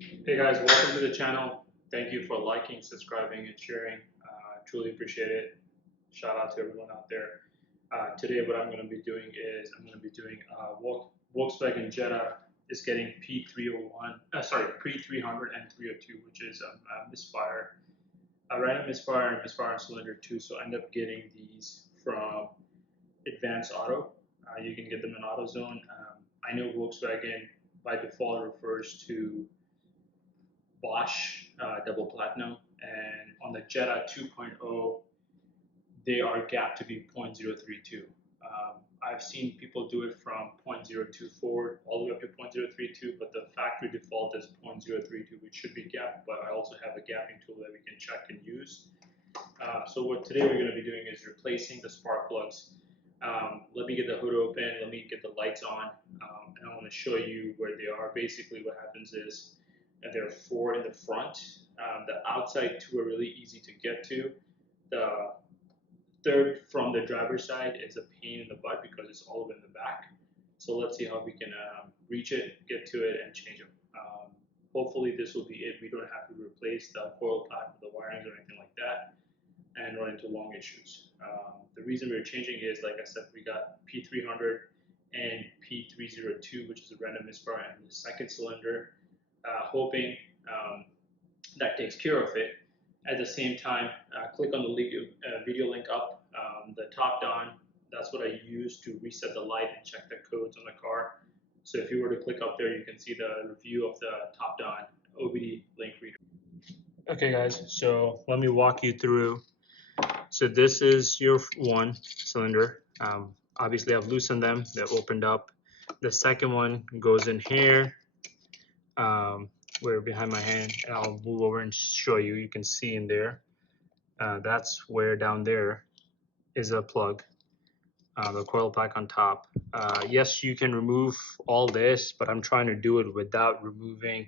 Hey guys, welcome to the channel. Thank you for liking, subscribing, and sharing. Truly appreciate it. Shout out to everyone out there. Today, what I'm going to be doing is Volkswagen Jetta is getting P300 and 302, which is a misfire, a random misfire and misfire on cylinder 2. So I end up getting these from Advanced Auto. You can get them in AutoZone. I know Volkswagen by default refers to Bosch double platinum, and on the Jetta 2.0 they are gapped to be 0.032. I've seen people do it from 0.024 all the way up to 0.032, but the factory default is 0.032, which should be gapped, but I also have a gapping tool that we can check and use. So what today we're going to be doing is replacing the spark plugs. Let me get the hood open, let me get the lights on, and I want to show you where they are. Basically what happens is there are 4 in the front. The outside 2 are really easy to get to. The third from the driver's side is a pain in the butt because it's all the way in the back. So let's see how we can reach it, get to it, and change them. Hopefully this will be it. We don't have to replace the coil pack with the wirings or anything like that and run into long issues. The reason we're changing is, like I said, we got P300 and P302, which is a random misfire in the second cylinder, hoping that takes care of it. At the same time, click on the video link up, the top down. That's what I use to reset the light and check the codes on the car. So if you were to click up there, you can see the review of the top down OBD link reader. Okay guys, so let me walk you through. So this is your one cylinder. Obviously I've loosened them, they're opened up. The second one goes in here. Where behind my hand, and I'll move over and show you. You can see in there, that's where down there is a plug, the coil pack on top. Yes, you can remove all this, but I'm trying to do it without removing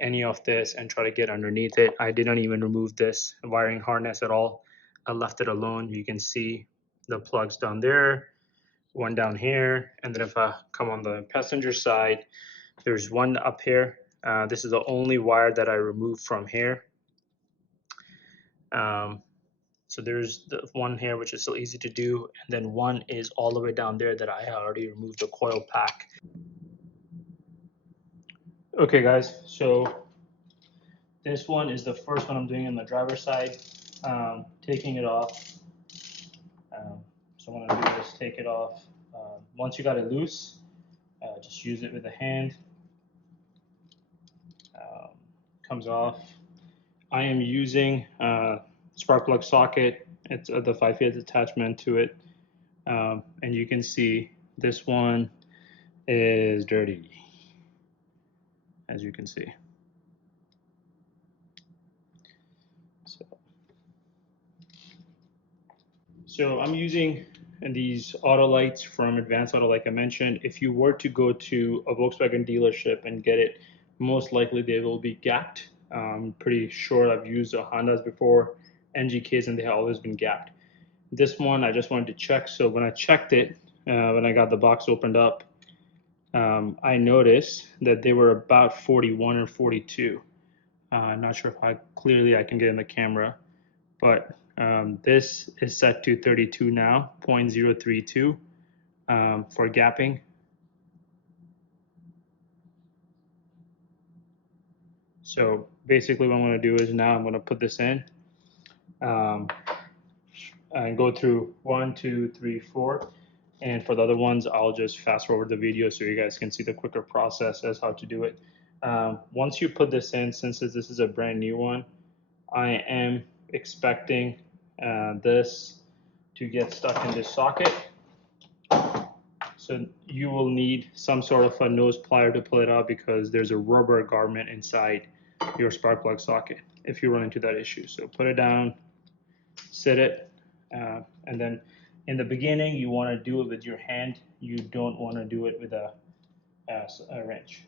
any of this and try to get underneath it. I didn't even remove this wiring harness at all. I left it alone. You can see the plugs down there, one down here, and then if I come on the passenger side, there's one up here. This is the only wire that I removed from here. So there's the one here, which is so easy to do, and then one is all the way down there that I already removed the coil pack. Okay guys, so this one is the first one I'm doing on the driver's side, taking it off. So what I'm going to do is take it off. Once you got it loose, just use it with a hand. Comes off. I am using spark plug socket. It's the 5/8 attachment to it, and you can see this one is dirty, as you can see. So I'm using these auto lights from Advanced Auto, like I mentioned. If you were to go to a Volkswagen dealership and get it, most likely they will be gapped. I'm pretty sure I've used Hondas before, NGKs, and they have always been gapped. This one I just wanted to check. So when I checked it, when I got the box opened up, I noticed that they were about 41 or 42. I'm not sure if I clearly I can get in the camera, but this is set to 32 now, 0.032 for gapping. So basically what I'm going to do is now I'm going to put this in and go through 1, 2, 3, 4. And for the other ones, I'll just fast forward the video so you guys can see the quicker process as how to do it. Once you put this in, since this is a brand new one, I am expecting this to get stuck in this socket. So you will need some sort of a nose plier to pull it out because there's a rubber garment inside your spark plug socket if you run into that issue. So put it down, sit it, and then in the beginning you want to do it with your hand. You don't want to do it with a wrench.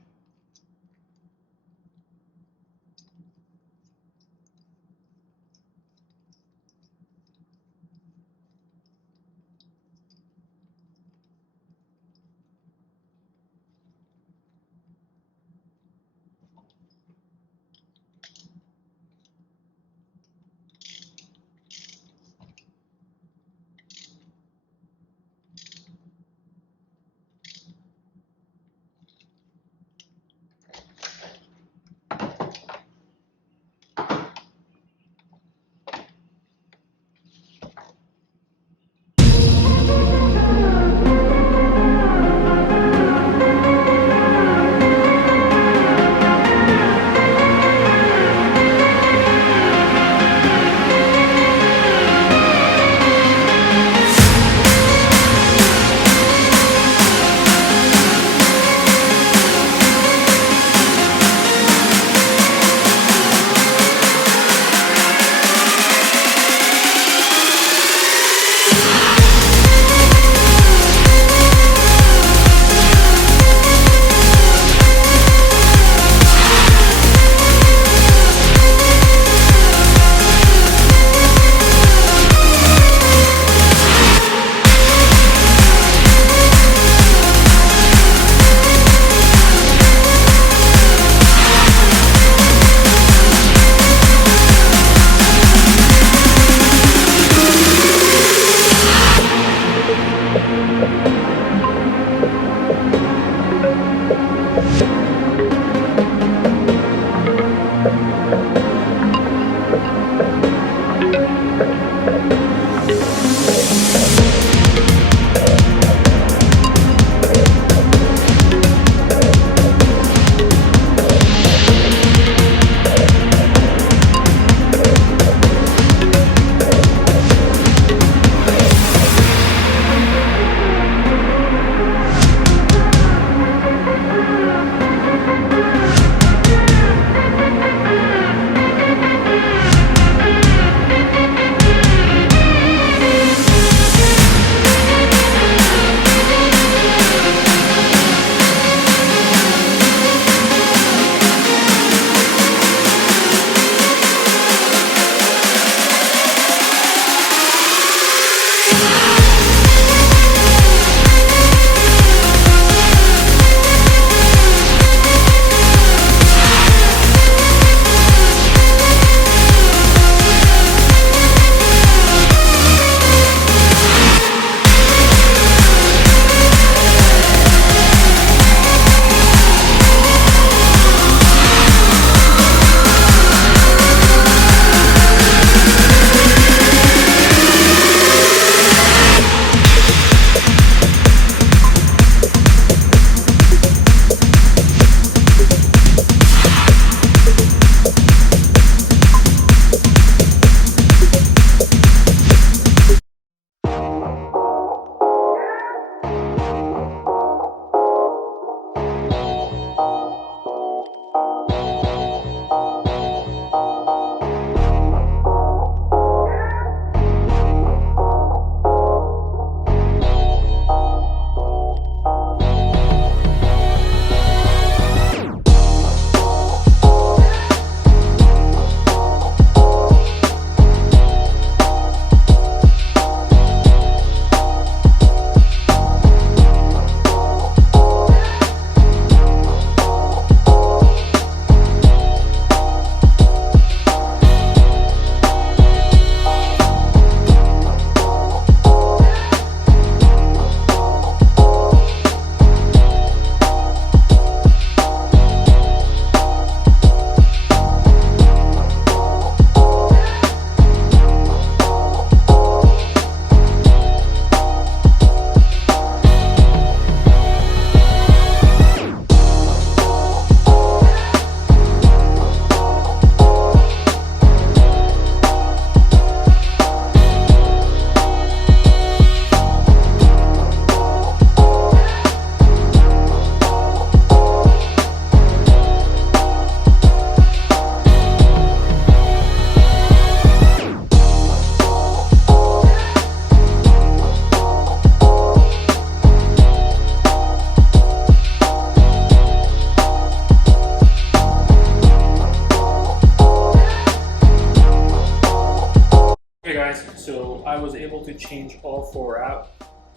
able to change all 4 out.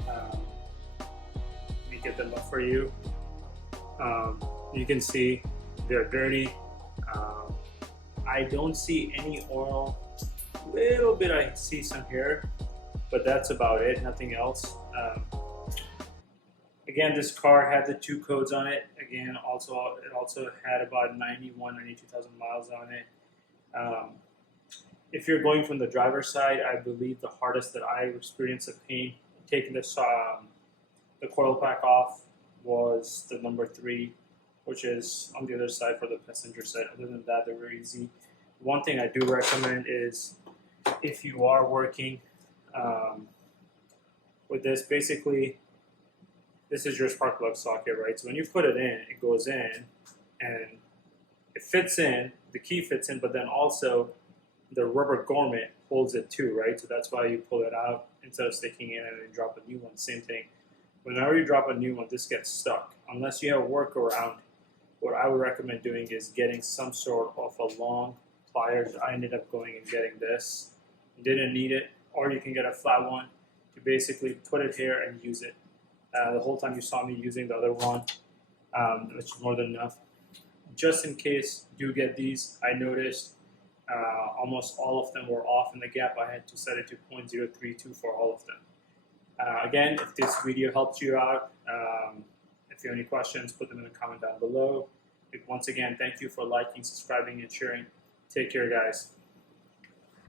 Let me get them up for you. You can see they're dirty. I don't see any oil. Little bit I see some here, but that's about it, nothing else. Again, this car had the 2 codes on it. Again, it also had about 92,000 miles on it. If you're going from the driver's side, I believe the hardest that I experienced of pain taking this the coil pack off was the number 3, which is on the other side for the passenger side. Other than that, they're very easy. One thing I do recommend is if you are working with this, basically, this is your spark plug socket, right? So when you put it in, it goes in and it fits in, the key fits in, but then also the rubber grommet holds it too, right? So that's why you pull it out instead of sticking in and then drop a new one. Same thing. Whenever you drop a new one, this gets stuck. Unless you have a workaround, what I would recommend doing is getting some sort of a long pliers. I ended up going and getting this. Didn't need it, or you can get a flat one to basically put it here and use it. The whole time you saw me using the other one, which is more than enough. Just in case you do get these, I noticed almost all of them were off in the gap. I had to set it to 0.032 for all of them. Again, if this video helped you out, if you have any questions, put them in the comment down below. Once again, thank you for liking, subscribing, and sharing. Take care, guys.